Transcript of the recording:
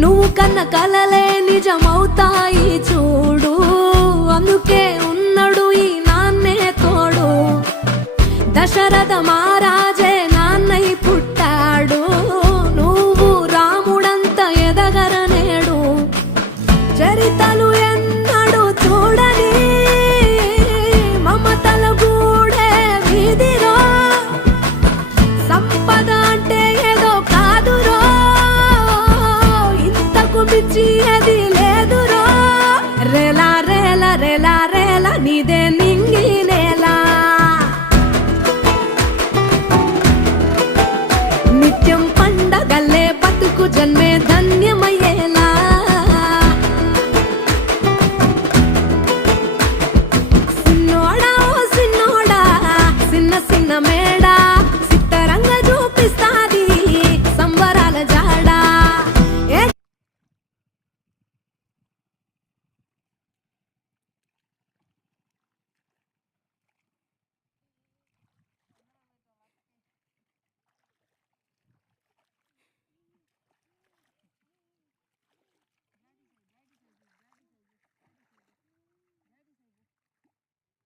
నువ్వు కన్న కలలే నిజమవుతాయి చూడు, అందుకే ఉన్నాడు ఈ నాన్నే తోడు. దశరథ మహారాజే నాన్నై పుట్టాడు, నువ్వు రాముడంత ఎదగరనేడు. చరితలు ఎన్నడు చూడని మమతల గూడే వీధిరో, సంపద అంటే ఏదో కాదురో, ఇంతకు మించి